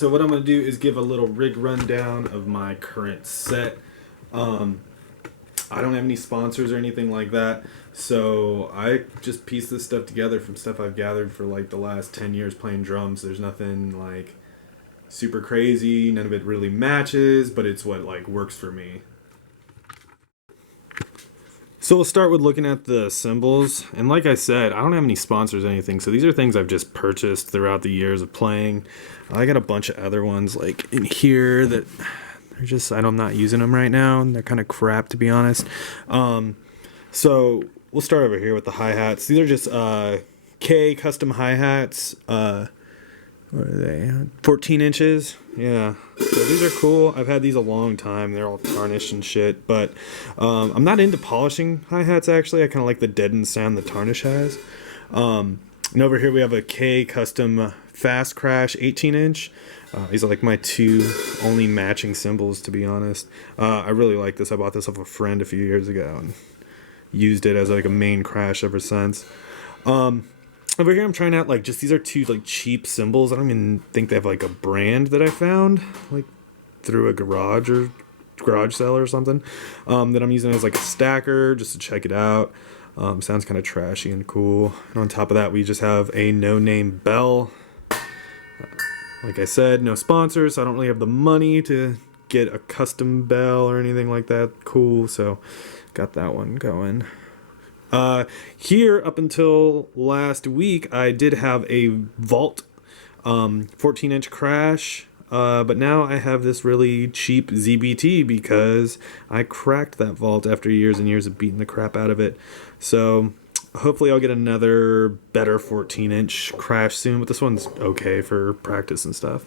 so what I'm going to do is give a little rig rundown of my current set. I don't have any sponsors or anything like that, so I just piece this stuff together from stuff I've gathered for like the last 10 years playing drums. There's nothing like super crazy, none of it really matches, but it's what like works for me. So we'll start with looking at the cymbals, and like I said, I don't have any sponsors or anything, so these are things I've just purchased throughout the years of playing. I got a bunch of other ones like in here that they're just, I'm not using them right now, and they're kind of crap to be honest. So we'll start over here with the hi-hats. These are just K custom hi-hats. What are they? 14 inches. Yeah. So these are cool. I've had these a long time. They're all tarnished and shit. But I'm not into polishing hi-hats, actually. I kind of like the deadened sound the tarnish has. And over here we have a K custom Fast Crash 18 inch. These are like my two only matching cymbals, to be honest. I really like this. I bought this off a friend a few years ago and used it as like a main crash ever since. Over here I'm trying out like just these are two like cheap cymbals. I don't even think they have like a brand that I found like through a garage or garage sale or something, that I'm using as like a stacker just to check it out. Sounds kind of trashy and cool. And on top of that we just have a no-name bell. Like I said, no sponsors, so I don't really have the money to get a custom bell or anything like that cool, so got that one going. Here, up until last week, I did have a Vault 14-inch crash, but now I have this really cheap ZBT because I cracked that Vault after years and years of beating the crap out of it. So hopefully I'll get another better 14-inch crash soon, but this one's okay for practice and stuff.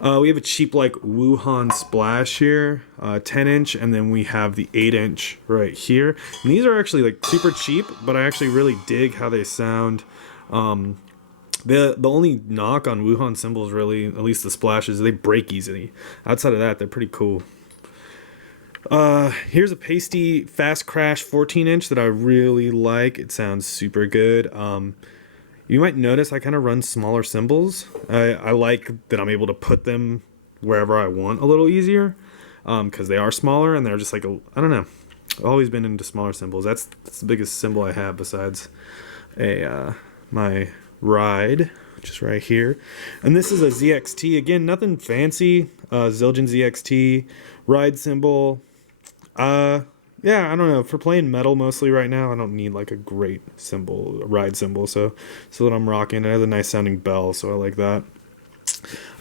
We have a cheap like Wuhan Splash here, 10-inch, and then we have the 8-inch right here. And these are actually like super cheap, but I actually really dig how they sound. The only knock on Wuhan cymbals, really, at least the Splashes, they break easily. Outside of that, they're pretty cool. Here's a pasty Fast Crash 14-inch that I really like. It sounds super good. You might notice I kind of run smaller cymbals. I like that I'm able to put them wherever I want a little easier, because they are smaller and they're just like, I don't know. I've always been into smaller cymbals. That's the biggest cymbal I have besides my Ride, which is right here. And this is a ZXT. Again, nothing fancy. Zildjian ZXT, Ride cymbal. Yeah, I don't know. For playing metal mostly right now, I don't need like a great cymbal, a Ride cymbal. So what I'm rocking. It has a nice sounding bell, so I like that.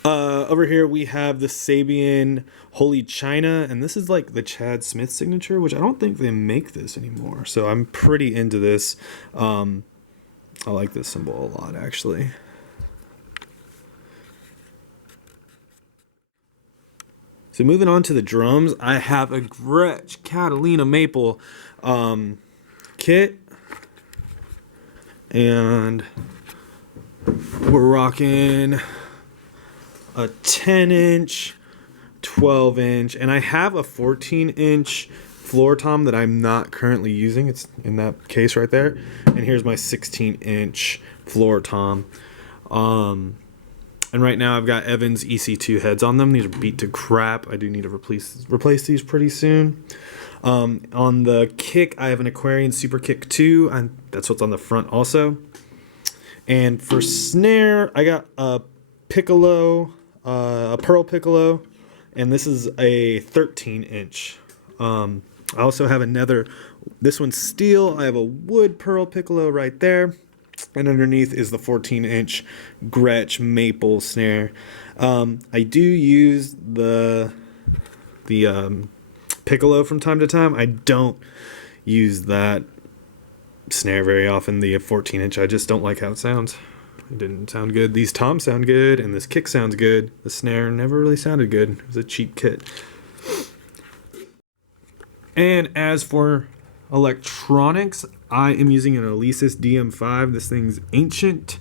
Over here we have the Sabian Holy China, and this is like the Chad Smith signature, which I don't think they make this anymore. So I'm pretty into this. I like this cymbal a lot, actually. So moving on to the drums, I have a Gretsch Catalina Maple kit, and we're rocking a 10-inch, 12-inch, and I have a 14-inch floor tom that I'm not currently using. It's in that case right there. And here's my 16-inch floor tom. And right now I've got Evans EC2 heads on them. These are beat to crap. I do need to replace these pretty soon. On the kick, I have an Aquarian Super Kick 2, and that's what's on the front also. And for snare, I got a piccolo, a pearl piccolo, and this is a 13-inch. I also have this one's steel. I have a wood pearl piccolo right there. And underneath is the 14-inch Gretsch maple snare. I do use the piccolo from time to time. I don't use that snare very often, the 14-inch. I just don't like how it sounds. It didn't sound good. These toms sound good, and this kick sounds good. The snare never really sounded good. It was a cheap kit. And as for electronics, I am using an Alesis DM5. This thing's ancient,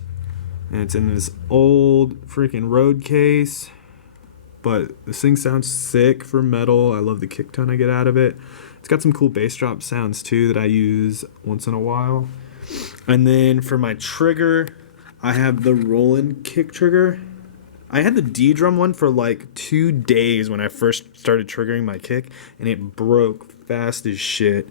and it's in this old freaking Rode case, but this thing sounds sick for metal. I love the kick tone I get out of it. It's got some cool bass drop sounds too that I use once in a while. And then for my trigger, I have the Roland kick trigger. I had the D drum one for like 2 days when I first started triggering my kick, and it broke fast as shit.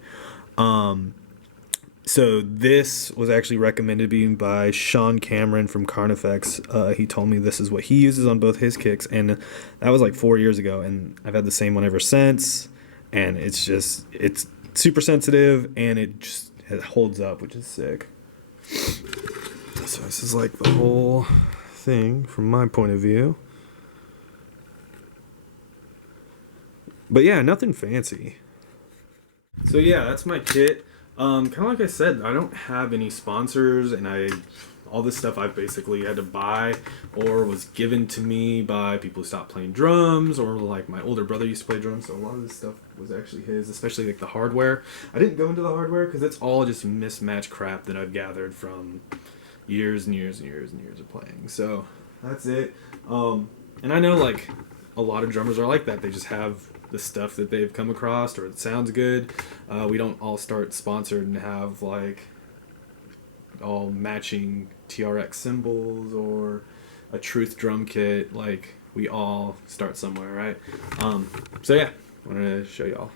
So this was actually recommended to me by Sean Cameron from Carnifex. He told me this is what he uses on both his kicks, and that was like 4 years ago, and I've had the same one ever since. And it's super sensitive, and it holds up, which is sick. So this is like the whole thing from my point of view. But yeah, nothing fancy. So yeah, that's my kit. Kind of like I said, I don't have any sponsors, and all this stuff I basically had to buy or was given to me by people who stopped playing drums, or like my older brother used to play drums, so a lot of this stuff was actually his, especially like the hardware. I didn't go into the hardware because it's all just mismatched crap that I've gathered from years and years and years and years of playing. So that's it. And I know like a lot of drummers are like that. They just have the stuff that they've come across or it sounds good. We don't all start sponsored and have like all matching TRX cymbals or a Truth drum kit. Like we all start somewhere, right? So yeah, wanted to show y'all.